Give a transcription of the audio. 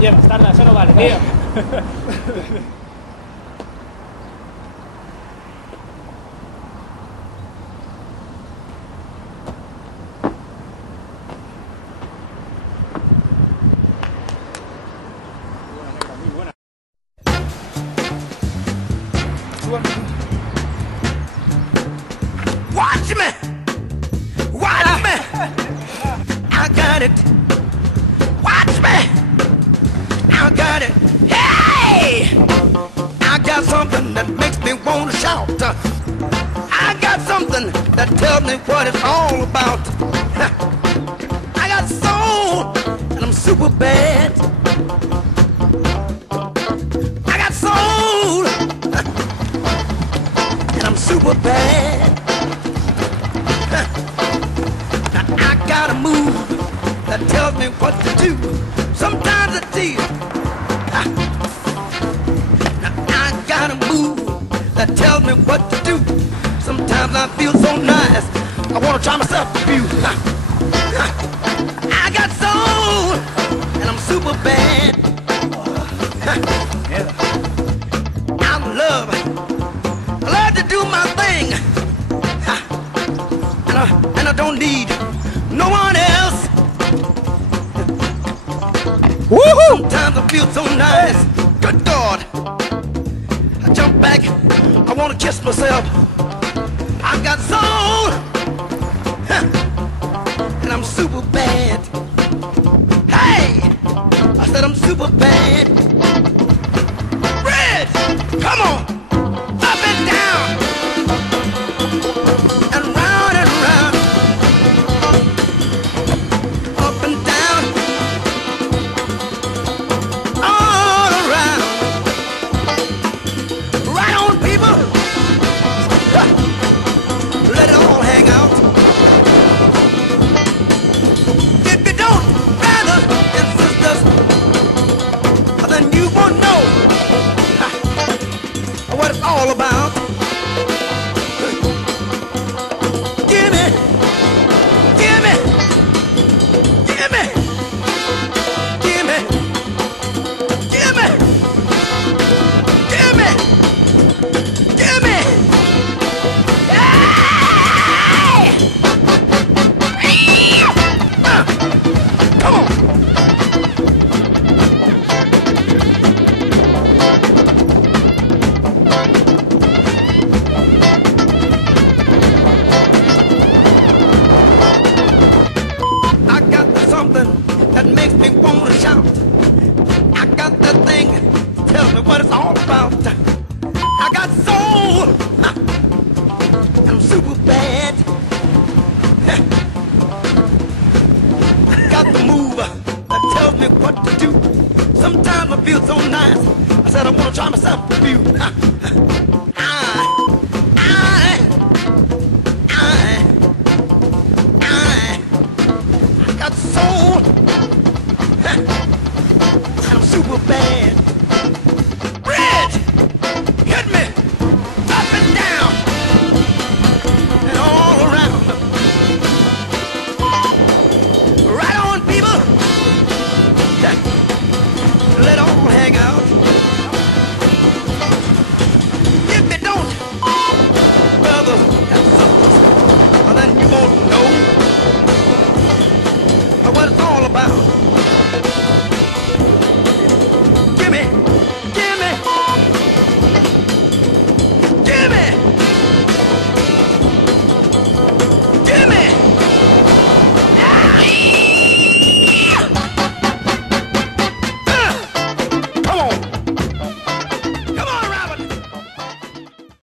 Oye, bastarda, eso no vale, tío. Watch me! Watch me! I got it! Watch me! I got it! Hey! I got something that makes me want to shout. I got something that tells me what it's all about. I got soul, and I'm super bad. I got soul, and I'm super bad. Now I got a move that tells me what to do. Sometimes it's easy. Now I got a move that tells me what to do. Sometimes I feel so nice, I want to try myself a few. I got soul, and I'm super bad. I love to do my thing. And I don't need no one else. Woohoo! Sometimes I feel so nice. Good God. I jump back, I want to kiss myself. I got soul, and I'm super bad. Hey! I said I'm super bad. Red! Come on! Up and down! What it's all about. Give me, give me, give me, give me, give me, give me, give me. Hey! Come on. That makes me want to shout. I got that thing, tell me what it's all about. I got soul, and I'm super bad. I got the move that tells me what to do. Sometimes I feel so nice, I said I want to try myself a few.